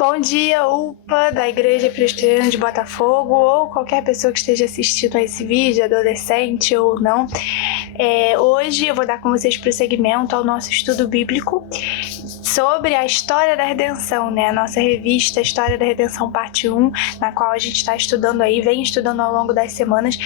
Bom dia, UPA, da Igreja Presbiteriana de Botafogo, ou qualquer pessoa que esteja assistindo a esse vídeo, adolescente ou não. Hoje eu vou dar com vocês prosseguimento ao nosso estudo bíblico sobre a história da redenção, né? A nossa revista História da Redenção parte 1, na qual a gente está estudando aí, vem estudando ao longo das semanas,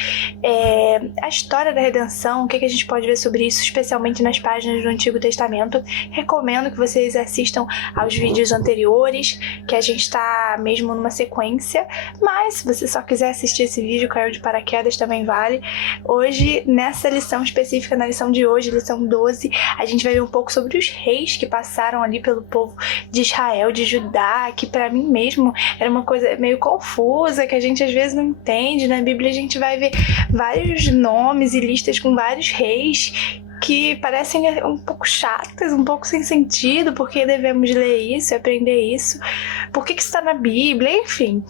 a história da redenção, o que a gente pode ver sobre isso, especialmente nas páginas do Antigo Testamento. Recomendo que vocês assistam aos vídeos anteriores, que a gente está mesmo numa sequência, mas se você só quiser assistir esse vídeo, caiu de paraquedas, também vale. Hoje, nessa lição específica, na lição de hoje, lição 12, a gente vai ver um pouco sobre os reis que passaram ali pelo povo de Israel, de Judá, que para mim mesmo era uma coisa meio confusa, que a gente às vezes não entende. Na Bíblia a gente vai ver vários nomes e listas com vários reis que parecem um pouco chatas, um pouco sem sentido, porque devemos ler isso e aprender isso, por que isso está na Bíblia, enfim.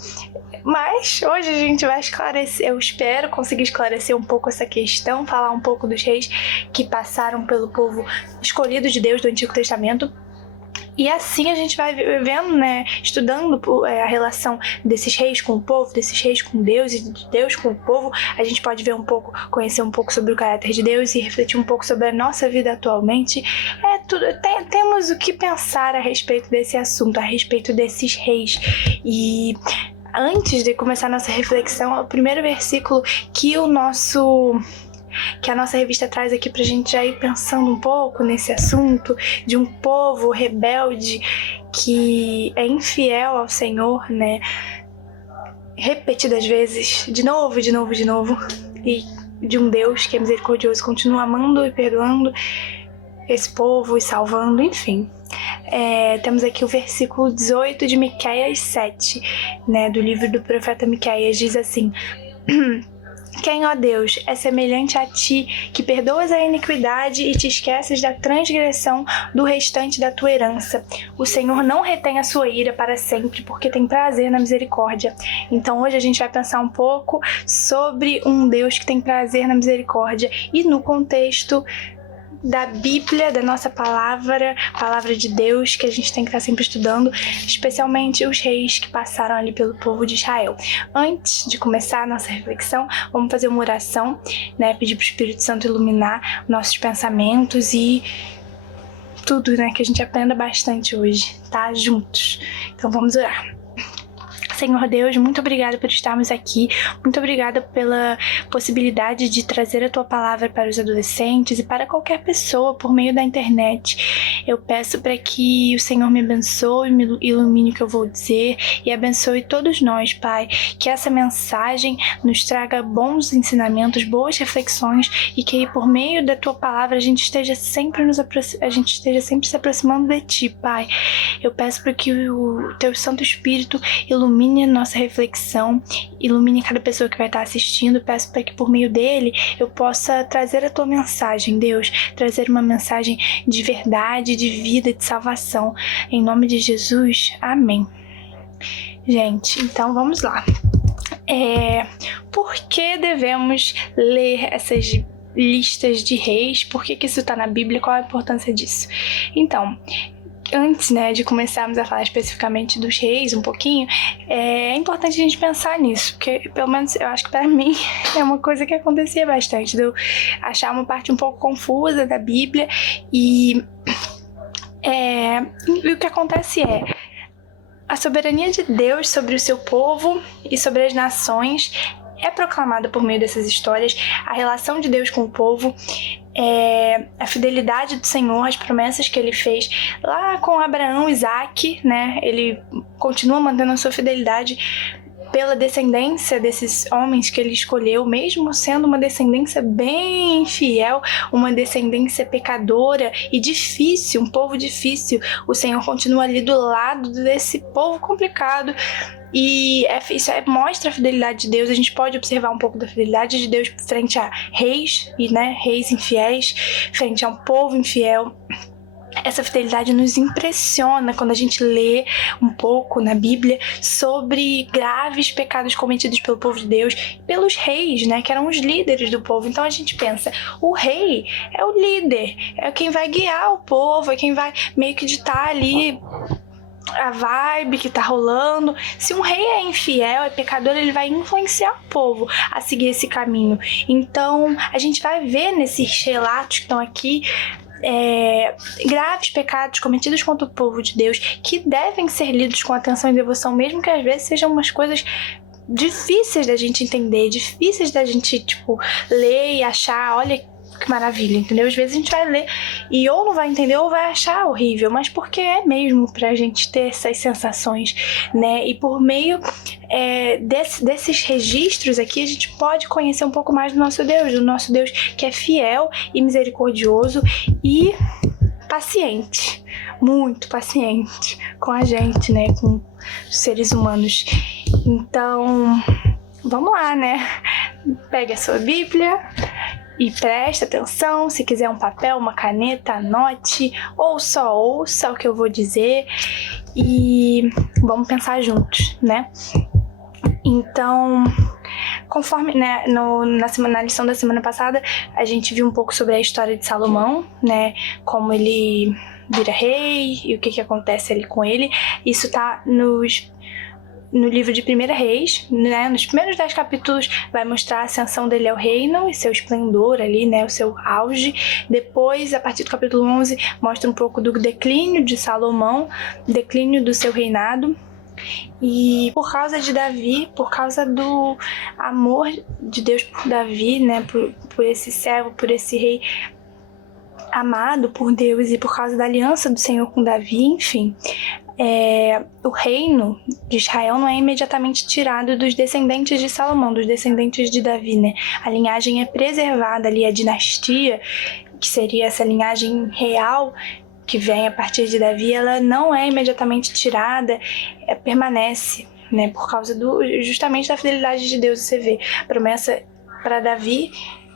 Mas hoje a gente vai esclarecer, eu espero conseguir esclarecer um pouco essa questão, falar um pouco dos reis que passaram pelo povo escolhido de Deus do Antigo Testamento. E assim a gente vai vendo, né, estudando a relação desses reis com o povo, desses reis com Deus e de Deus com o povo, a gente pode ver um pouco, conhecer um pouco sobre o caráter de Deus e refletir um pouco sobre a nossa vida atualmente. Temos o que pensar a respeito desse assunto, a respeito desses reis. E antes de começar a nossa reflexão, o primeiro versículo que a nossa revista traz aqui pra gente já ir pensando um pouco nesse assunto de um povo rebelde que é infiel ao Senhor, né? Repetidas vezes, de novo, e de um Deus que é misericordioso, continua amando e perdoando esse povo e salvando, enfim. Temos aqui o versículo 18 de Miqueias 7, né, do livro do profeta Miqueias, diz assim: Quem, ó Deus, é semelhante a ti, que perdoas a iniquidade e te esqueces da transgressão do restante da tua herança? O Senhor não retém a sua ira para sempre, porque tem prazer na misericórdia. Então hoje a gente vai pensar um pouco sobre um Deus que tem prazer na misericórdia e no contexto da Bíblia, da nossa palavra de Deus, que a gente tem que estar sempre estudando, especialmente os reis que passaram ali pelo povo de Israel. Antes de começar a nossa reflexão, vamos fazer uma oração, né? Pedir para o Espírito Santo iluminar nossos pensamentos e tudo, né? Que a gente aprenda bastante hoje, tá? Juntos. Então vamos orar. Senhor Deus, muito obrigada por estarmos aqui, muito obrigada pela possibilidade de trazer a Tua palavra para os adolescentes e para qualquer pessoa por meio da internet. Eu peço para que o Senhor me abençoe, me ilumine o que eu vou dizer e abençoe todos nós, Pai, que essa mensagem nos traga bons ensinamentos, boas reflexões e que por meio da Tua palavra a gente esteja sempre se aproximando de Ti, Pai. Eu peço para que o Teu Santo Espírito ilumine a nossa reflexão, ilumine cada pessoa que vai estar assistindo. Peço para que por meio dele eu possa trazer a Tua mensagem, Deus, trazer uma mensagem de verdade, de vida, de salvação. Em nome de Jesus, amém. Gente, então vamos lá. Por que devemos ler essas listas de reis? Por que isso está na Bíblia? Qual a importância disso? Então, antes, né, de começarmos a falar especificamente dos reis um pouquinho, é importante a gente pensar nisso, porque pelo menos eu acho que para mim é uma coisa que acontecia bastante, de eu achar uma parte um pouco confusa da Bíblia e o que acontece a soberania de Deus sobre o seu povo e sobre as nações é proclamada por meio dessas histórias, a relação de Deus com o povo, a fidelidade do Senhor, as promessas que Ele fez lá com Abraão e Isaac, né? Ele continua mantendo a sua fidelidade pela descendência desses homens que Ele escolheu, mesmo sendo uma descendência bem infiel, uma descendência pecadora e difícil, um povo difícil. O Senhor continua ali do lado desse povo complicado. E isso mostra a fidelidade de Deus. A gente pode observar um pouco da fidelidade de Deus frente a reis, reis infiéis, frente a um povo infiel. Essa fidelidade nos impressiona quando a gente lê um pouco na Bíblia sobre graves pecados cometidos pelo povo de Deus, pelos reis, né, que eram os líderes do povo. Então a gente pensa, o rei é o líder, é quem vai guiar o povo, é quem vai meio que ditar ali a vibe que tá rolando. Se um rei é infiel, é pecador, ele vai influenciar o povo a seguir esse caminho. Então, a gente vai ver nesses relatos que estão aqui graves pecados cometidos contra o povo de Deus, que devem ser lidos com atenção e devoção, mesmo que às vezes sejam umas coisas difíceis da gente entender, difíceis da gente, ler e achar, olha que maravilha, entendeu? Às vezes a gente vai ler e ou não vai entender ou vai achar horrível, mas porque é mesmo pra gente ter essas sensações, né? E por meio desses registros aqui, a gente pode conhecer um pouco mais do nosso Deus que é fiel e misericordioso e paciente, muito paciente com a gente, né? Com os seres humanos. Então, vamos lá, né? Pegue a sua Bíblia e presta atenção. Se quiser um papel, uma caneta, anote, ou só ouça o que eu vou dizer e vamos pensar juntos, né? Então, conforme, né, na lição da semana passada, a gente viu um pouco sobre a história de Salomão, né? Como ele vira rei e o que acontece ali com ele. Isso tá no livro de 1 Reis, né? Nos primeiros 10 capítulos vai mostrar a ascensão dele ao reino e seu esplendor ali, né? O seu auge. Depois, a partir do capítulo 11, mostra um pouco do declínio de Salomão, declínio do seu reinado. E por causa de Davi, por causa do amor de Deus por Davi, né? Por esse servo, por esse rei amado por Deus e por causa da aliança do Senhor com Davi, enfim, o reino de Israel não é imediatamente tirado dos descendentes de Salomão, dos descendentes de Davi, né? A linhagem é preservada ali, a dinastia, que seria essa linhagem real que vem a partir de Davi, ela não é imediatamente tirada, permanece, né? Por causa justamente da fidelidade de Deus. Você vê a promessa para Davi,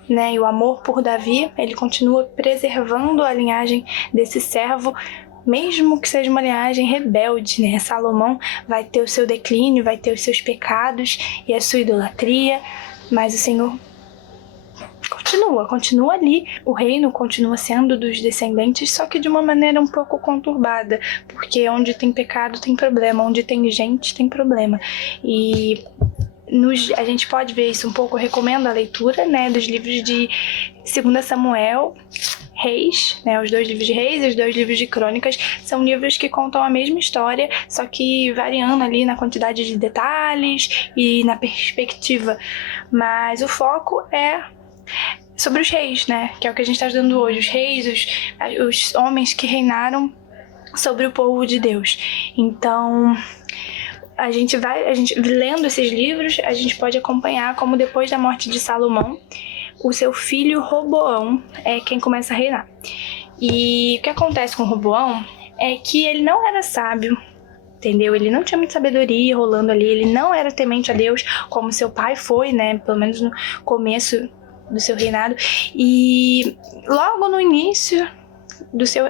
né, e o amor por Davi, ele continua preservando a linhagem desse servo, mesmo que seja uma linhagem rebelde, né? Salomão vai ter o seu declínio, vai ter os seus pecados e a sua idolatria, mas o Senhor continua ali, o reino continua sendo dos descendentes, só que de uma maneira um pouco conturbada, porque onde tem pecado tem problema, onde tem gente tem problema. E a gente pode ver isso um pouco, eu recomendo a leitura, né, dos livros de 2 Samuel, Reis, né, os 2 livros de Reis e os 2 livros de Crônicas. São livros que contam a mesma história, só que variando ali na quantidade de detalhes e na perspectiva. Mas o foco é sobre os reis, né, que é o que a gente está estudando hoje, os reis, os homens que reinaram sobre o povo de Deus. Então, a gente lendo esses livros, a gente pode acompanhar como depois da morte de Salomão, o seu filho Roboão é quem começa a reinar. E o que acontece com Roboão é que ele não era sábio, entendeu? Ele não tinha muita sabedoria rolando ali, ele não era temente a Deus como seu pai foi, né? Pelo menos no começo do seu reinado. E logo no início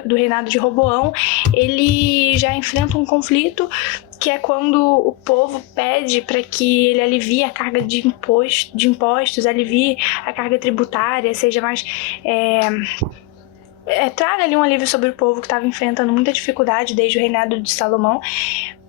do reinado de Roboão, ele já enfrenta um conflito, que é quando o povo pede para que ele alivie a carga de impostos, alivie a carga tributária, seja mais... traga ali um alívio sobre o povo que estava enfrentando muita dificuldade desde o reinado de Salomão.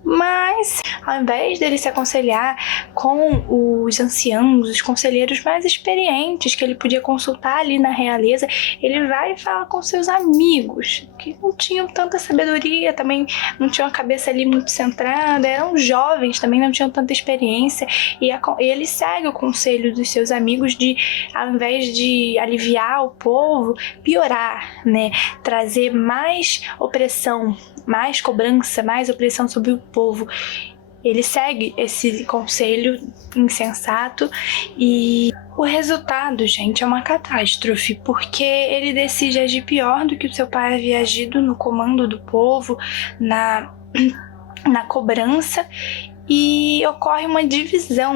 Mas, ao invés dele se aconselhar com os anciãos, os conselheiros mais experientes que ele podia consultar ali na realeza, ele vai falar com seus amigos, que não tinham tanta sabedoria, também não tinham a cabeça ali muito centrada, eram jovens, também não tinham tanta experiência, e ele segue o conselho dos seus amigos de, ao invés de aliviar o povo, piorar, né? Trazer mais opressão, mais cobrança, mais opressão sobre o povo. Ele segue esse conselho insensato e o resultado, gente, é uma catástrofe, porque ele decide agir pior do que o seu pai havia agido no comando do povo, na cobrança, e ocorre uma divisão,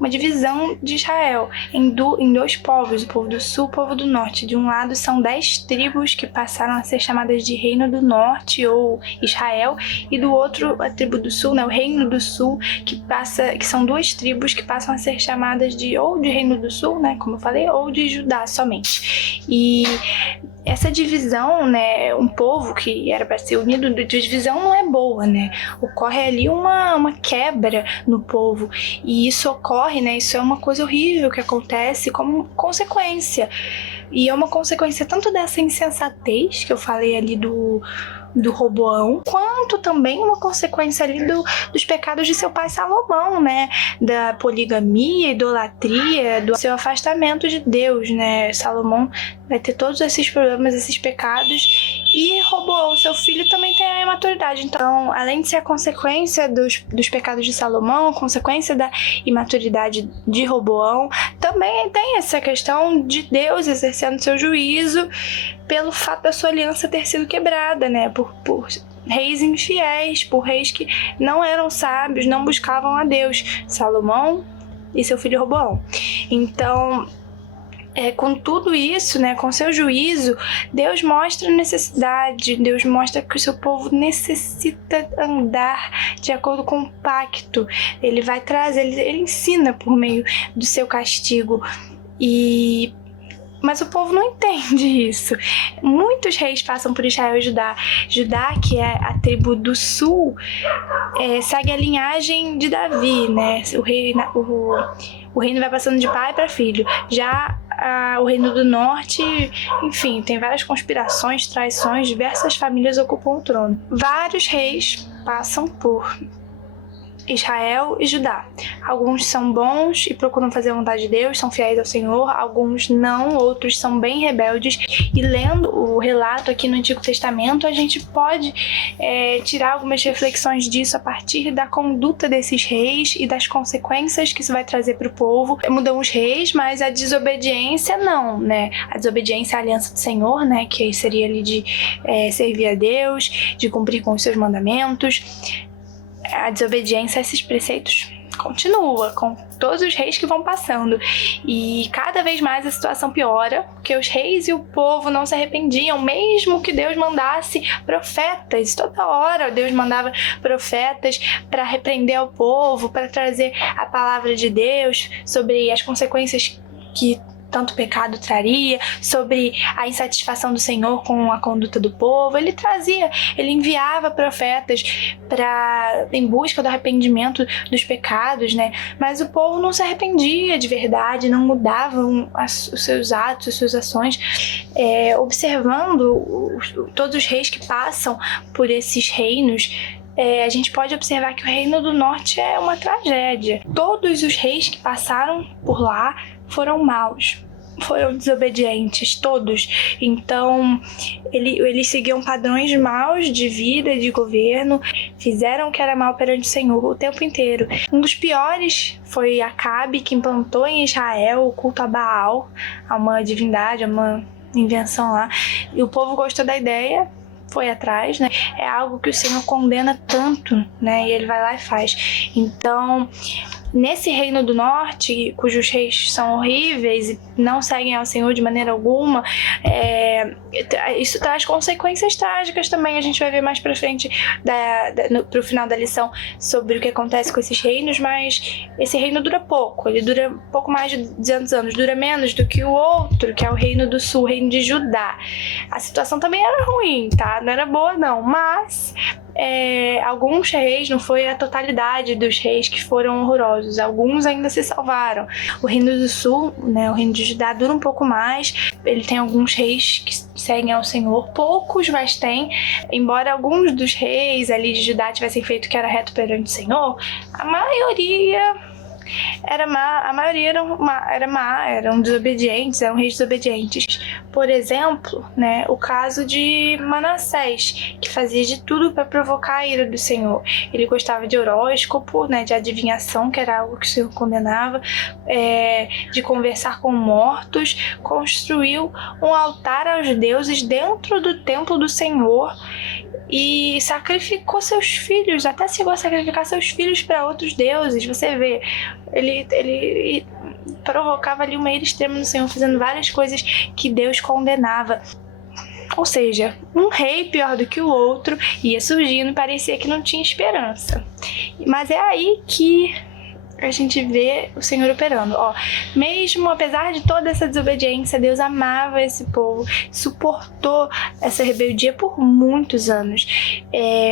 uma divisão de Israel em 2 povos, o povo do sul e o povo do norte. De um lado são 10 tribos que passaram a ser chamadas de Reino do Norte ou Israel, e do outro a tribo do sul, né, o Reino do Sul, que são 2 tribos que passam a ser chamadas ou de Reino do Sul, né, como eu falei, ou de Judá somente. E essa divisão, né, um povo que era para ser unido, divisão não é boa, né? Ocorre ali uma quebra no povo, e isso ocorre, né? Isso é uma coisa horrível que acontece como consequência. E é uma consequência tanto dessa insensatez que eu falei ali do Roboão, quanto também uma consequência ali dos pecados de seu pai Salomão, né? Da poligamia, idolatria, do seu afastamento de Deus, né? Salomão vai ter todos esses problemas, esses pecados, e Roboão, seu filho, também tem a imaturidade. Então, além de ser a consequência dos pecados de Salomão, a consequência da imaturidade de Roboão, também tem essa questão de Deus exercendo seu juízo pelo fato da sua aliança ter sido quebrada, né? Por reis infiéis, por reis que não eram sábios, não buscavam a Deus. Salomão e seu filho Roboão. Então, com tudo isso, né, com seu juízo, Deus mostra a necessidade, Deus mostra que o seu povo necessita andar de acordo com o pacto. Ele vai trazer, ele ensina por meio do seu castigo. Mas o povo não entende isso. Muitos reis passam por Israel e Judá. Judá, que é a tribo do sul, segue a linhagem de Davi, né? O reino vai passando de pai para filho. Já o reino do norte, enfim, tem várias conspirações, traições, diversas famílias ocupam o trono. Vários reis passam por Israel e Judá. Alguns são bons e procuram fazer a vontade de Deus, são fiéis ao Senhor, alguns não, outros são bem rebeldes. E lendo o relato aqui no Antigo Testamento, a gente pode tirar algumas reflexões disso a partir da conduta desses reis e das consequências que isso vai trazer para o povo. Mudam os reis, mas a desobediência não, né? A desobediência à aliança do Senhor, né? Que seria ali de servir a Deus, de cumprir com os seus mandamentos. A desobediência a esses preceitos continua com todos os reis que vão passando, e cada vez mais a situação piora, porque os reis e o povo não se arrependiam, mesmo que Deus mandasse profetas. Toda hora Deus mandava profetas para repreender o povo, para trazer a palavra de Deus sobre as consequências que tanto pecado traria, sobre a insatisfação do Senhor com a conduta do povo. Ele enviava profetas em busca do arrependimento dos pecados, né? Mas o povo não se arrependia de verdade, não mudavam os seus atos, as suas ações. Observando todos os reis que passam por esses reinos, a gente pode observar que o Reino do Norte é uma tragédia. Todos os reis que passaram por lá foram maus, foram desobedientes, todos. Então, eles seguiam padrões maus de vida, de governo, fizeram o que era mal perante o Senhor o tempo inteiro. Um dos piores foi Acabe, que implantou em Israel o culto a Baal, a uma divindade, a uma invenção lá. E o povo gostou da ideia, foi atrás, né? É algo que o Senhor condena tanto, né? E ele vai lá e faz. Então, nesse Reino do Norte, cujos reis são horríveis e não seguem ao Senhor de maneira alguma, isso traz consequências trágicas também. A gente vai ver mais pra frente, pro final da lição, sobre o que acontece com esses reinos, mas esse reino dura pouco, ele dura pouco mais de 200 anos, dura menos do que o outro, que é o Reino do Sul, o Reino de Judá. A situação também era ruim, tá? Não era boa não, mas alguns reis, não foi a totalidade dos reis que foram horrorosos, alguns ainda se salvaram. O Reino do Sul, né, o Reino de Judá, dura um pouco mais, ele tem alguns reis que seguem ao Senhor, poucos, mas tem. Embora alguns dos reis ali de Judá tivessem feito o que era reto perante o Senhor, a maioria era má, eram desobedientes, eram reis desobedientes. Por exemplo, né, o caso de Manassés, que fazia de tudo para provocar a ira do Senhor. Ele gostava de horóscopo, né, de adivinhação, que era algo que o Senhor condenava, de conversar com mortos, construiu um altar aos deuses dentro do templo do Senhor e sacrificou seus filhos, até chegou a sacrificar seus filhos para outros deuses. Você vê, ele provocava ali uma ira extrema no Senhor, fazendo várias coisas que Deus condenava. Ou seja, um rei pior do que o outro ia surgindo e parecia que não tinha esperança. Mas é aí que a gente vê o Senhor operando. Mesmo apesar de toda essa desobediência, Deus amava esse povo, suportou essa rebeldia por muitos anos.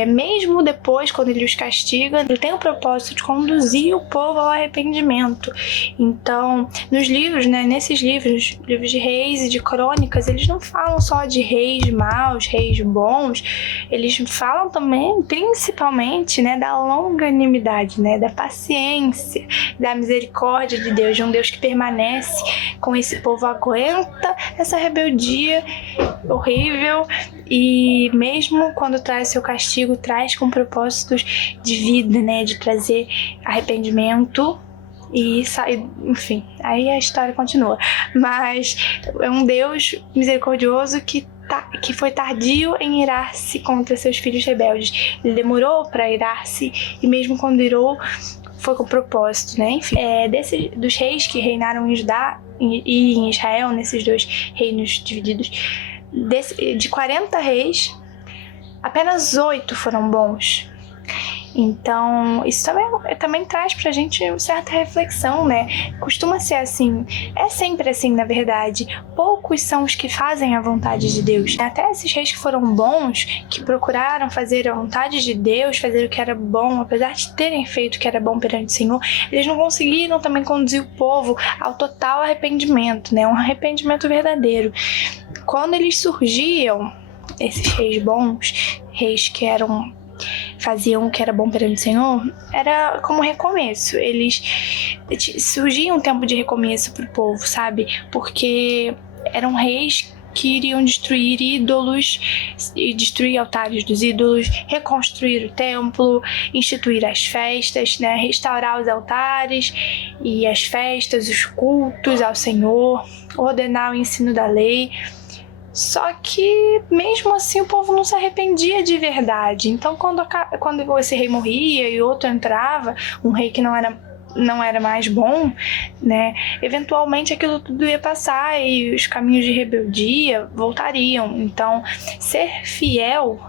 Mesmo depois, quando Ele os castiga, Ele tem o propósito de conduzir o povo ao arrependimento. Então, nos livros, né, nesses livros de reis e de crônicas, eles não falam só de reis maus, reis bons, eles falam também, principalmente, né, da longanimidade, né, da paciência, da misericórdia de Deus, de um Deus que permanece com esse povo, aguenta essa rebeldia horrível e mesmo quando traz seu castigo, traz com propósitos de vida, né, de trazer arrependimento e enfim, aí a história continua. Mas é um Deus misericordioso que foi tardio em irar-se contra seus filhos rebeldes. Ele demorou para irar-se e mesmo quando irou, foi com propósito, né? Enfim, dos reis que reinaram em Judá e em Israel, nesses dois reinos divididos, de 40 reis, apenas 8 foram bons. Então, isso também traz pra gente uma certa reflexão, né? Costuma ser assim, é sempre assim, na verdade. Poucos são os que fazem a vontade de Deus. Até esses reis que foram bons, que procuraram fazer a vontade de Deus, fazer o que era bom, apesar de terem feito o que era bom perante o Senhor, eles não conseguiram também conduzir o povo ao total arrependimento, né? Um arrependimento verdadeiro. Quando eles surgiam, esses reis bons, reis que faziam o que era bom perante o Senhor, era como recomeço. Surgia um tempo de recomeço pro povo, sabe? Porque eram reis que iriam destruir ídolos e destruir altares dos ídolos, reconstruir o templo, instituir as festas, né? Restaurar os altares e as festas, os cultos ao Senhor, ordenar o ensino da lei. Só que, mesmo assim, o povo não se arrependia de verdade. Então, quando esse rei morria e outro entrava, um rei que não era mais bom, né? Eventualmente aquilo tudo ia passar e os caminhos de rebeldia voltariam. Então, ser fiel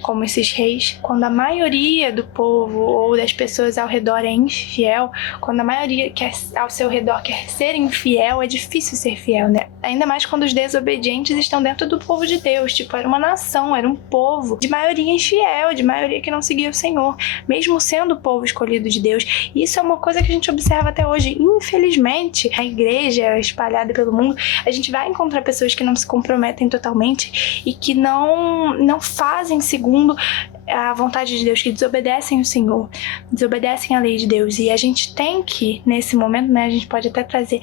como esses reis, quando a maioria do povo ou das pessoas ao redor é infiel, quando a maioria ao seu redor quer ser infiel, é difícil ser fiel, né? Ainda mais quando os desobedientes estão dentro do povo de Deus. Era uma nação, era um povo de maioria infiel, de maioria que não seguia o Senhor, mesmo sendo o povo escolhido de Deus. Isso é uma coisa que a gente observa até hoje. Infelizmente, a igreja espalhada pelo mundo, a gente vai encontrar pessoas que não se comprometem totalmente e que não fazem segundo a vontade de Deus, que desobedecem o Senhor, desobedecem a lei de Deus. E a gente tem que, nesse momento, né, a gente pode até trazer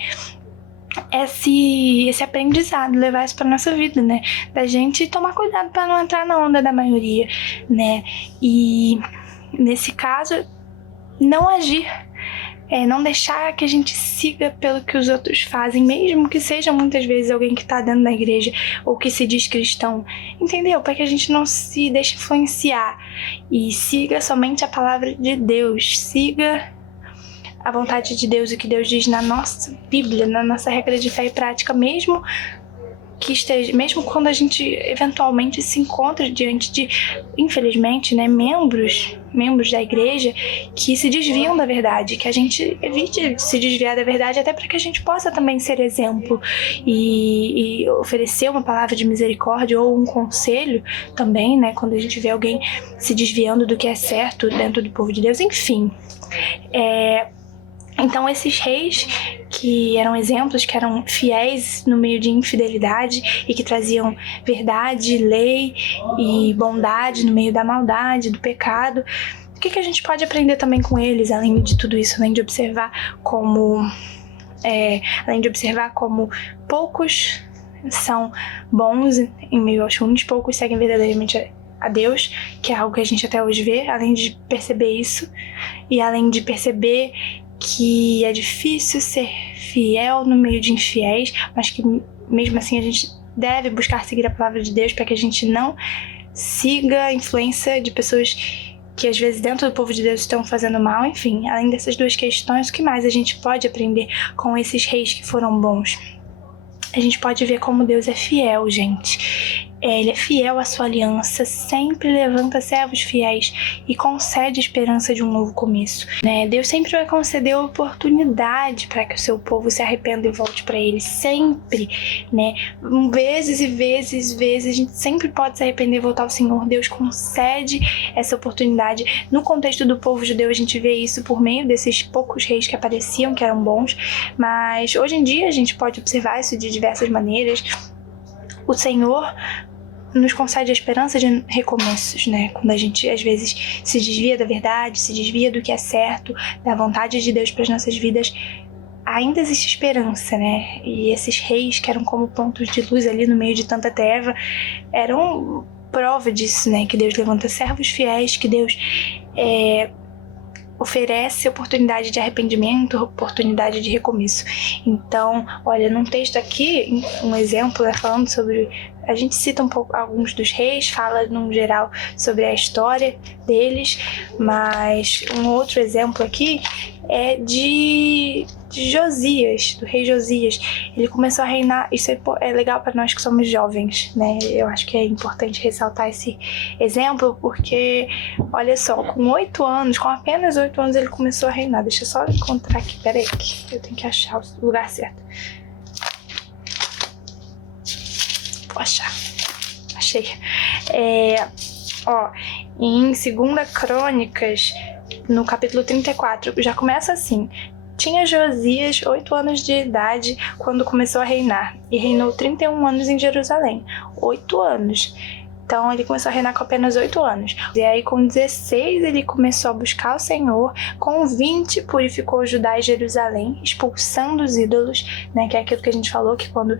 esse aprendizado, levar isso para nossa vida, né, da gente tomar cuidado para não entrar na onda da maioria, né, e nesse caso não agir, não deixar que a gente siga pelo que os outros fazem, mesmo que seja muitas vezes alguém que está dentro da igreja ou que se diz cristão, entendeu? Para que a gente não se deixe influenciar e siga somente a palavra de Deus, siga a vontade de Deus, o que Deus diz na nossa Bíblia, na nossa regra de fé e prática, mesmo quando a gente eventualmente se encontra diante de, infelizmente, né, membros da igreja que se desviam da verdade, que a gente evite se desviar da verdade, até para que a gente possa também ser exemplo e oferecer uma palavra de misericórdia ou um conselho também, né, quando a gente vê alguém se desviando do que é certo dentro do povo de Deus, enfim. Então esses reis que eram exemplos, que eram fiéis no meio de infidelidade e que traziam verdade, lei e bondade no meio da maldade, do pecado, o que a gente pode aprender também com eles, além de tudo isso, além de observar como poucos são bons em meio aos ruins, poucos seguem verdadeiramente a Deus, que é algo que a gente até hoje vê, além de perceber isso e além de perceber que é difícil ser fiel no meio de infiéis, mas que mesmo assim a gente deve buscar seguir a palavra de Deus para que a gente não siga a influência de pessoas que às vezes dentro do povo de Deus estão fazendo mal. Enfim, além dessas duas questões, o que mais a gente pode aprender com esses reis que foram bons? A gente pode ver como Deus é fiel, gente. Ele é fiel à sua aliança, sempre levanta servos fiéis e concede esperança de um novo começo, né? Deus sempre vai conceder a oportunidade para que o seu povo se arrependa e volte para Ele, sempre, né? Vezes e vezes, a gente sempre pode se arrepender e voltar ao Senhor. Deus concede essa oportunidade. No contexto do povo judeu, a gente vê isso por meio desses poucos reis que apareciam, que eram bons, mas hoje em dia a gente pode observar isso de diversas maneiras. O Senhor nos concede a esperança de recomeços, né? Quando a gente, às vezes, se desvia da verdade, se desvia do que é certo, da vontade de Deus para as nossas vidas, ainda existe esperança, né? E esses reis, que eram como pontos de luz ali no meio de tanta treva, eram prova disso, né? Que Deus levanta servos fiéis, que Deus oferece oportunidade de arrependimento, oportunidade de recomeço. Então, olha, num texto aqui, um exemplo, né, falando sobre... A gente cita um pouco alguns dos reis, fala num geral sobre a história deles, mas um outro exemplo aqui é de Josias, do rei Josias. Ele começou a reinar, isso é legal para nós que somos jovens, né? Eu acho que é importante ressaltar esse exemplo, porque, olha só, com apenas 8 anos ele começou a reinar. Deixa eu só encontrar aqui, peraí, que eu tenho que achar o lugar certo. Vou achar. Achei. Em 2 Crônicas, no capítulo 34, já começa assim: tinha Josias 8 anos de idade quando começou a reinar, e reinou 31 anos em Jerusalém. 8 anos. Então ele começou a reinar com apenas 8 anos. E aí com 16 ele começou a buscar o Senhor. Com 20 purificou Judá e Jerusalém, expulsando os ídolos, né? Que é aquilo que a gente falou, que quando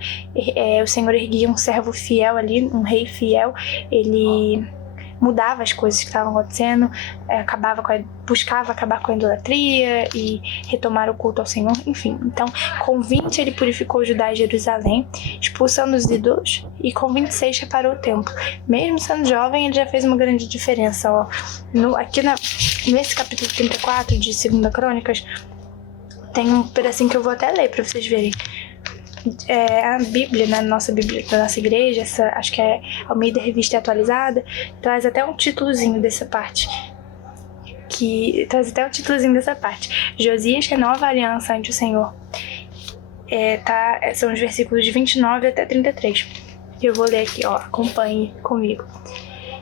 o Senhor erguia um servo fiel ali, um rei fiel, ele mudava as coisas que estavam acontecendo, buscava acabar com a idolatria e retomar o culto ao Senhor, enfim. Então, com 20 ele purificou Judá e Jerusalém, expulsando os ídolos, e com 26 reparou o templo. Mesmo sendo jovem, ele já fez uma grande diferença. Nesse capítulo 34 de 2 Crônicas, tem um pedacinho que eu vou até ler para vocês verem. A Bíblia, na nossa Bíblia da nossa igreja, acho que é Almeida Revista Atualizada, traz até um títulozinho dessa parte. Josias renova a aliança ante o Senhor. São os versículos de 29 até 33. Eu vou ler aqui, acompanhe comigo.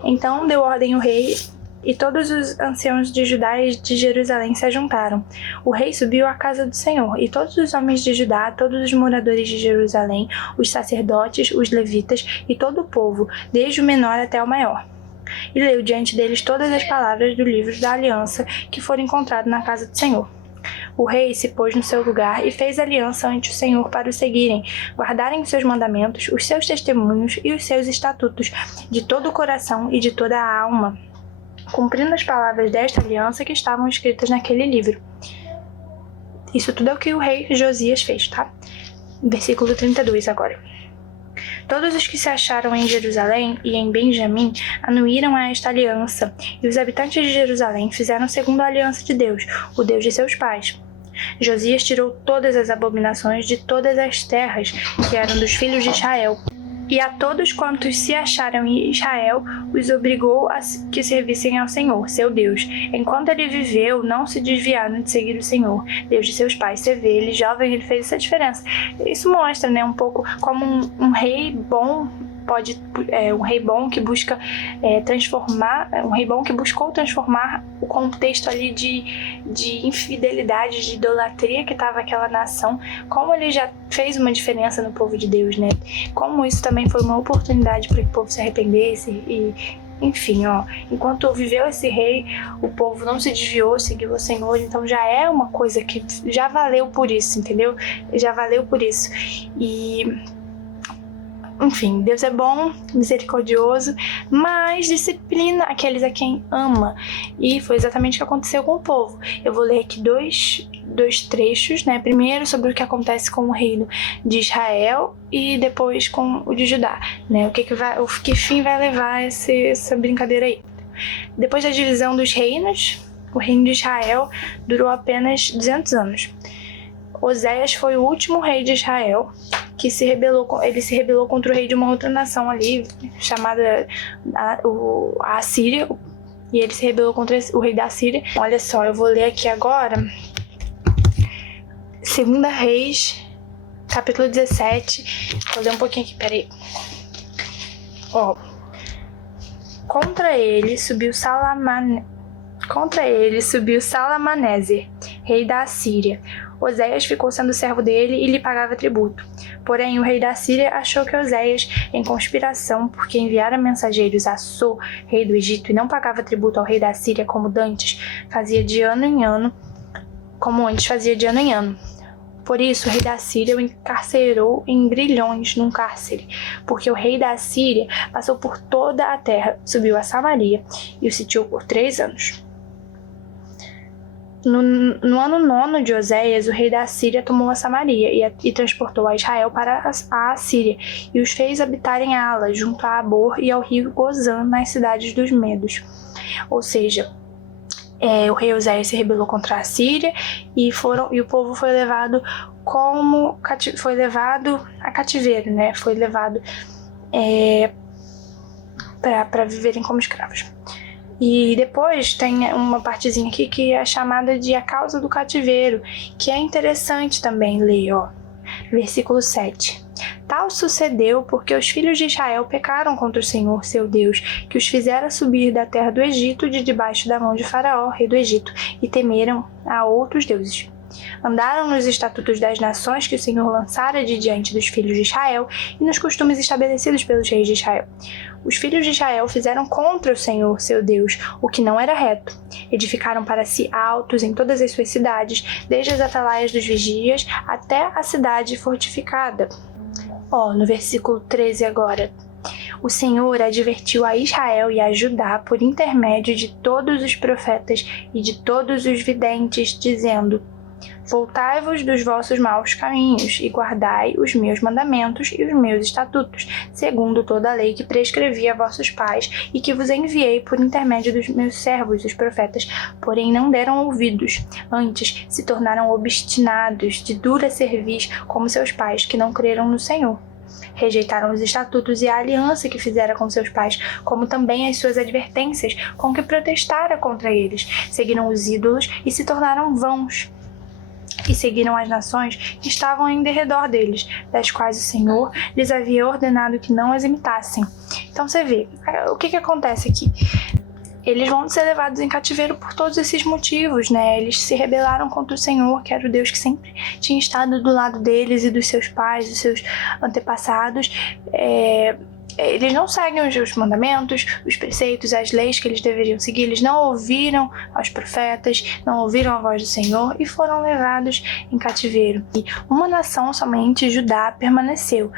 Então deu ordem o rei, e todos os anciãos de Judá e de Jerusalém se ajuntaram. O rei subiu à casa do Senhor, e todos os homens de Judá, todos os moradores de Jerusalém, os sacerdotes, os levitas e todo o povo, desde o menor até o maior. E leu diante deles todas as palavras do livro da aliança que foram encontradas na casa do Senhor. O rei se pôs no seu lugar e fez aliança ante o Senhor para o seguirem, guardarem os seus mandamentos, os seus testemunhos e os seus estatutos, de todo o coração e de toda a alma, cumprindo as palavras desta aliança que estavam escritas naquele livro. Isso tudo é o que o rei Josias fez, tá? Versículo 32 agora. Todos os que se acharam em Jerusalém e em Benjamim anuíram a esta aliança, e os habitantes de Jerusalém fizeram segundo a aliança de Deus, o Deus de seus pais. Josias tirou todas as abominações de todas as terras que eram dos filhos de Israel, e a todos quantos se acharam em Israel, os obrigou a que servissem ao Senhor, seu Deus. Enquanto ele viveu, não se desviaram de seguir o Senhor, Deus de seus pais. Você vê, ele jovem, ele fez essa diferença. Isso mostra, né, um pouco como um rei bom um rei bom que busca transformar, um rei bom que buscou transformar o contexto ali de infidelidade, de idolatria que estava aquela nação, como ele já fez uma diferença no povo de Deus, né? Como isso também foi uma oportunidade para que o povo se arrependesse e enfim, enquanto viveu esse rei, o povo não se desviou, seguiu o Senhor, então já é uma coisa que já valeu por isso, entendeu? Já valeu por isso. Enfim, Deus é bom, misericordioso, mas disciplina aqueles a quem ama. E foi exatamente o que aconteceu com o povo. Eu vou ler aqui dois trechos, né? Primeiro sobre o que acontece com o reino de Israel e depois com o de Judá, né? O que fim vai levar essa brincadeira aí. Depois da divisão dos reinos, o reino de Israel durou apenas 200 anos. Oséias foi o último rei de Israel. que ele se rebelou contra o rei de uma outra nação ali, chamada a Assíria, e ele se rebelou contra o rei da Assíria. Olha só, eu vou ler aqui agora, 2 Reis, capítulo 17, vou ler um pouquinho aqui, peraí. Ó, contra ele subiu Salamaneser, rei da Assíria. Oséias ficou sendo servo dele e lhe pagava tributo. Porém, o rei da Síria achou que Oséias, em conspiração, porque enviara mensageiros a So, rei do Egito, e não pagava tributo ao rei da Síria como antes fazia de ano em ano. Por isso, o rei da Síria o encarcerou em grilhões num cárcere, porque o rei da Síria passou por toda a terra, subiu a Samaria e o sitiou por 3 anos. No ano 9 de Oséias, o rei da Síria tomou a Samaria e transportou a Israel para a Assíria, e os fez habitar em Ala, junto a Abor e ao rio Gozã, nas cidades dos Medos. Ou seja, o rei Oséias se rebelou contra a Síria e o povo foi levado a cativeiro, né? Foi levado para viverem como escravos. E depois tem uma partezinha aqui que é chamada de a causa do cativeiro, que é interessante também ler, ó. Versículo 7. Tal sucedeu porque os filhos de Israel pecaram contra o Senhor, seu Deus, que os fizera subir da terra do Egito de debaixo da mão de Faraó, rei do Egito, e temeram a outros deuses. Andaram nos estatutos das nações que o Senhor lançara de diante dos filhos de Israel e nos costumes estabelecidos pelos reis de Israel. Os filhos de Israel fizeram contra o Senhor, seu Deus, o que não era reto. Edificaram para si altos em todas as suas cidades, desde as atalaias dos vigias até a cidade fortificada. No versículo 13 agora. O Senhor advertiu a Israel e a Judá por intermédio de todos os profetas e de todos os videntes, dizendo: Voltai-vos dos vossos maus caminhos e guardai os meus mandamentos e os meus estatutos, segundo toda a lei que prescrevi a vossos pais e que vos enviei por intermédio dos meus servos, os profetas. Porém não deram ouvidos, antes se tornaram obstinados, de dura cerviz, como seus pais, que não creram no Senhor. Rejeitaram os estatutos e a aliança que fizera com seus pais, como também as suas advertências, com que protestara contra eles. Seguiram os ídolos e se tornaram vãos. E seguiram as nações que estavam em derredor deles, das quais o Senhor lhes havia ordenado que não as imitassem. Então você vê, o que acontece aqui? Eles vão ser levados em cativeiro por todos esses motivos, né? Eles se rebelaram contra o Senhor, que era o Deus que sempre tinha estado do lado deles e dos seus pais, dos seus antepassados. Eles não seguem os mandamentos, os preceitos, as leis que eles deveriam seguir. Eles não ouviram aos profetas, não ouviram a voz do Senhor e foram levados em cativeiro. E uma nação somente, Judá, permaneceu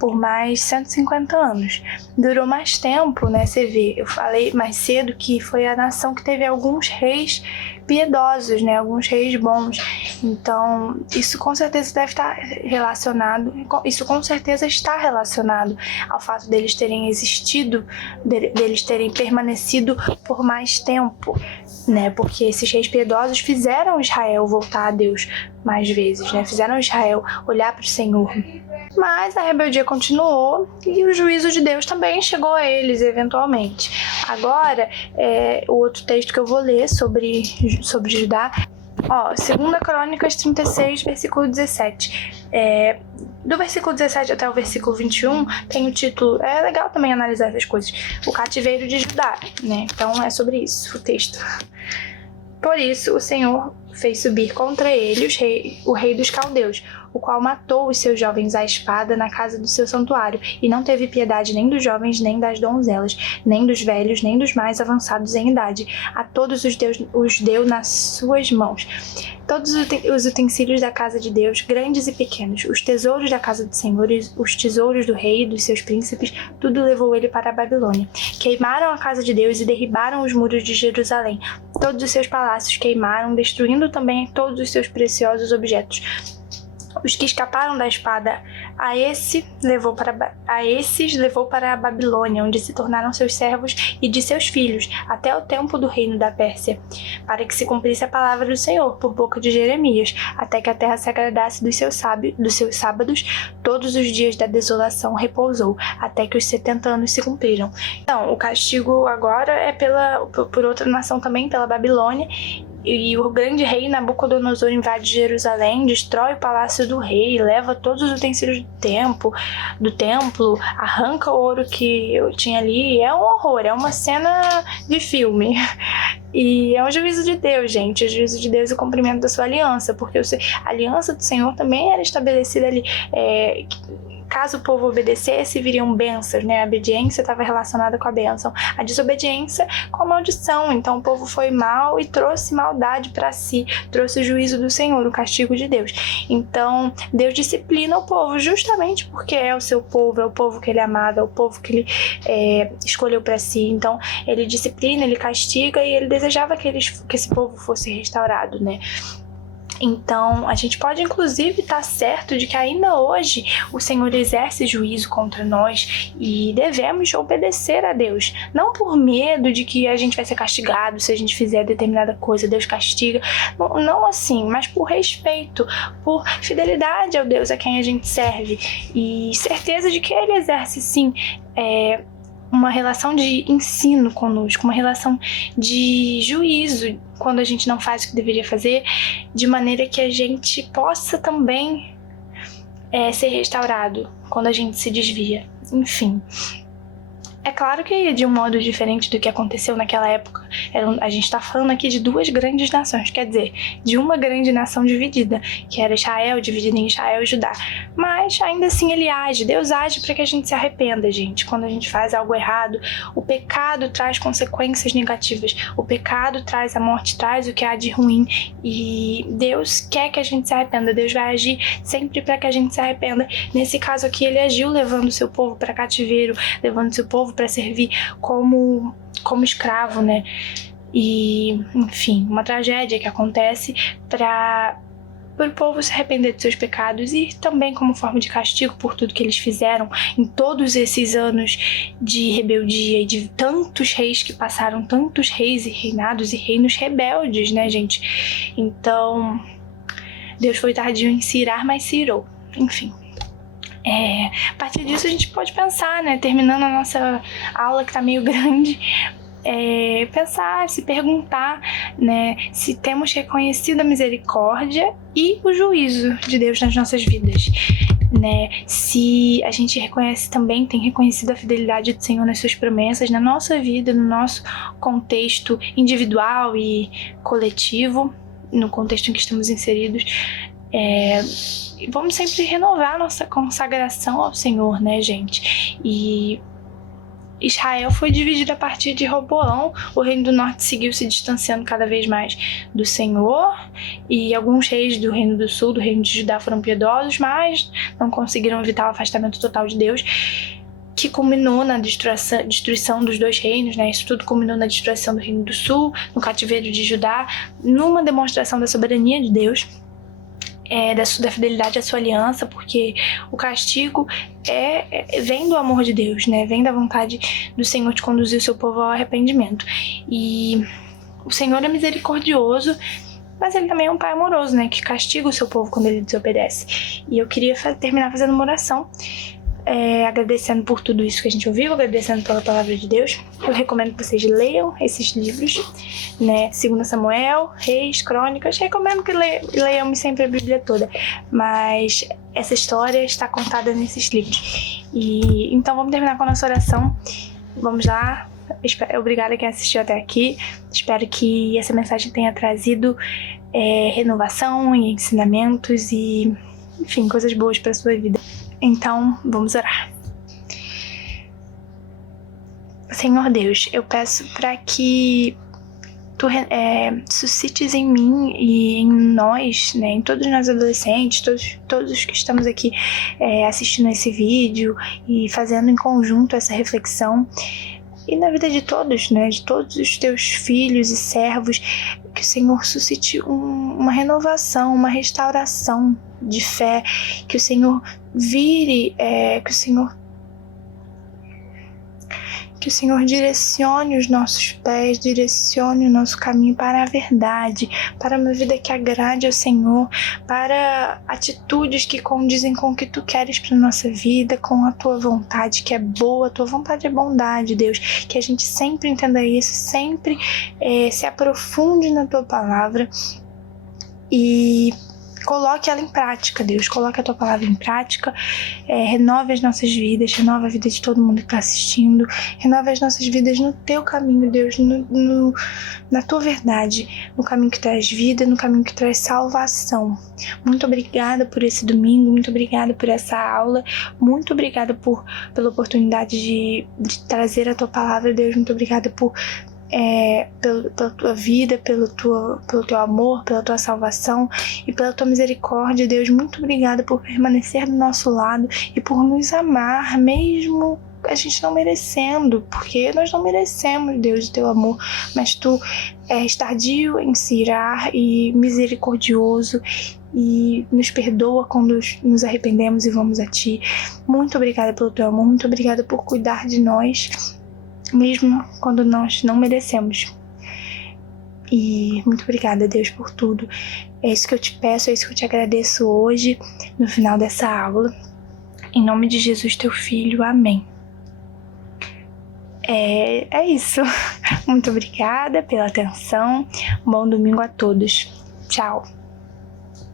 por mais 150 anos. Durou mais tempo, né? Você vê, eu falei mais cedo que foi a nação que teve alguns reis piedosos, né? Alguns reis bons. Então, isso com certeza deve estar relacionado, isso com certeza está relacionado ao fato deles terem existido, deles terem permanecido por mais tempo, né? Porque esses reis piedosos fizeram Israel voltar a Deus mais vezes, né? Fizeram Israel olhar para o Senhor. Mas a rebeldia continuou e o juízo de Deus também chegou a eles eventualmente. Agora, o outro texto que eu vou ler sobre Judá, 2 Crônicas 36, versículo 17. Do versículo 17 até o versículo 21 tem o título, é legal também analisar essas coisas, o cativeiro de Judá, né? Então é sobre isso o texto. Por isso o Senhor fez subir contra ele o rei dos caldeus, o qual matou os seus jovens à espada na casa do seu santuário, e não teve piedade nem dos jovens, nem das donzelas, nem dos velhos, nem dos mais avançados em idade. A todos os deu nas suas mãos. Todos os utensílios da casa de Deus, grandes e pequenos, os tesouros da casa do Senhor, os tesouros do rei e dos seus príncipes, tudo levou ele para a Babilônia. Queimaram a casa de Deus e derribaram os muros de Jerusalém. Todos os seus palácios queimaram, destruindo também todos os seus preciosos objetos. Os que escaparam da espada, a esses levou para a Babilônia, onde se tornaram seus servos e de seus filhos, até o tempo do reino da Pérsia, para que se cumprisse a palavra do Senhor por boca de Jeremias, até que a terra se agradasse dos seus sábados, todos os dias da desolação repousou, até que os 70 anos se cumpriram. Então, o castigo agora é por outra nação também, pela Babilônia. E o grande rei Nabucodonosor invade Jerusalém, destrói o palácio do rei, leva todos os utensílios do templo, arranca o ouro que eu tinha ali. É um horror, é uma cena de filme. E é um juízo de Deus, gente. O juízo de Deus é o cumprimento da sua aliança, porque a aliança do Senhor também era estabelecida ali. Caso o povo obedecesse, viriam bênçãos, né? A obediência estava relacionada com a bênção, a desobediência com a maldição. Então o povo foi mal e trouxe maldade para si, trouxe o juízo do Senhor, o castigo de Deus. Então Deus disciplina o povo justamente porque é o seu povo, é o povo que ele amava, é o povo que ele escolheu para si. Então ele disciplina, ele castiga, e ele desejava que esse povo fosse restaurado, né? Então, a gente pode inclusive estar certo de que ainda hoje o Senhor exerce juízo contra nós e devemos obedecer a Deus. Não por medo de que a gente vai ser castigado se a gente fizer determinada coisa, Deus castiga. Não assim, mas por respeito, por fidelidade ao Deus a quem a gente serve e certeza de que Ele exerce sim uma relação de ensino conosco, uma relação de juízo quando a gente não faz o que deveria fazer, de maneira que a gente possa também ser restaurado quando a gente se desvia. Enfim, é claro que de um modo diferente do que aconteceu naquela época. A gente está falando aqui de duas grandes nações, quer dizer, de uma grande nação dividida, que era Israel, dividida em Israel e Judá. Mas ainda assim Deus age para que a gente se arrependa, gente. Quando a gente faz algo errado, o pecado traz consequências negativas, o pecado traz a morte, traz o que há de ruim, e Deus quer que a gente se arrependa. Deus vai agir sempre para que a gente se arrependa. Nesse caso aqui, Ele agiu levando o seu povo para cativeiro, levando o seu povo para servir como escravo, né? E, enfim, uma tragédia que acontece para o povo se arrepender de seus pecados e também como forma de castigo por tudo que eles fizeram em todos esses anos de rebeldia e de tantos reis que passaram, tantos reis e reinados e reinos rebeldes, né, gente? Então, Deus foi tardio em se irar, mas se irou. Enfim. A partir disso a gente pode pensar, né, terminando a nossa aula que tá meio grande, pensar, se perguntar, né, se temos reconhecido a misericórdia e o juízo de Deus nas nossas vidas, né, se a gente reconhece também, tem reconhecido a fidelidade do Senhor nas suas promessas, na nossa vida, no nosso contexto individual e coletivo, no contexto em que estamos inseridos. Vamos sempre renovar nossa consagração ao Senhor, né, gente? E Israel foi dividido a partir de Roboão. O reino do norte seguiu se distanciando cada vez mais do Senhor, e alguns reis do reino do sul, do reino de Judá, foram piedosos, mas não conseguiram evitar o afastamento total de Deus, que culminou na destruição dos dois reinos, né? Isso tudo culminou na destruição do reino do sul, no cativeiro de Judá, numa demonstração da soberania de Deus, da fidelidade à sua aliança, porque o castigo vem do amor de Deus, né? Vem da vontade do Senhor de conduzir o seu povo ao arrependimento. E o Senhor é misericordioso, mas Ele também é um Pai amoroso, né? Que castiga o seu povo quando ele desobedece. E eu queria terminar fazendo uma oração, agradecendo por tudo isso que a gente ouviu, agradecendo pela palavra de Deus. Eu recomendo que vocês leiam esses livros, né? 2 Samuel, Reis, Crônicas. Recomendo que leiamos sempre a Bíblia toda, mas essa história está contada nesses livros. E então vamos terminar com a nossa oração. Vamos lá. Obrigada a quem assistiu até aqui. Espero que essa mensagem tenha trazido renovação e ensinamentos e, enfim, coisas boas para a sua vida. Então, vamos orar. Senhor Deus, eu peço para que Tu suscites em mim e em nós, né, em todos nós adolescentes, todos os que estamos aqui assistindo esse vídeo e fazendo em conjunto essa reflexão, e na vida de todos, né, de todos os Teus filhos e servos, que o Senhor suscite uma renovação, uma restauração de fé, que o Senhor vire, que o Senhor direcione os nossos pés, direcione o nosso caminho para a verdade, para uma vida que agrade ao Senhor, para atitudes que condizem com o que Tu queres para a nossa vida, com a Tua vontade que é boa. A Tua vontade é bondade, Deus. Que a gente sempre entenda isso, sempre se aprofunde na Tua palavra e coloque ela em prática, Deus. Coloque a Tua palavra em prática, renove as nossas vidas, renova a vida de todo mundo que está assistindo, renova as nossas vidas no Teu caminho, Deus, na Tua verdade, no caminho que traz vida, no caminho que traz salvação. Muito obrigada por esse domingo, muito obrigada por essa aula, muito obrigada pela oportunidade de trazer a Tua palavra, Deus. Muito obrigada pela Tua vida, pelo Teu amor, pela Tua salvação e pela Tua misericórdia, Deus. Muito obrigada por permanecer do nosso lado e por nos amar, mesmo a gente não merecendo, porque nós não merecemos, Deus, o Teu amor, mas Tu és tardio em se irar e misericordioso e nos perdoa quando nos arrependemos e vamos a Ti. Muito obrigada pelo Teu amor, muito obrigada por cuidar de nós, mesmo quando nós não merecemos. E muito obrigada, Deus, por tudo. É isso que eu te peço, é isso que eu te agradeço hoje, no final dessa aula. Em nome de Jesus, Teu Filho. Amém. É isso. Muito obrigada pela atenção. Bom domingo a todos. Tchau.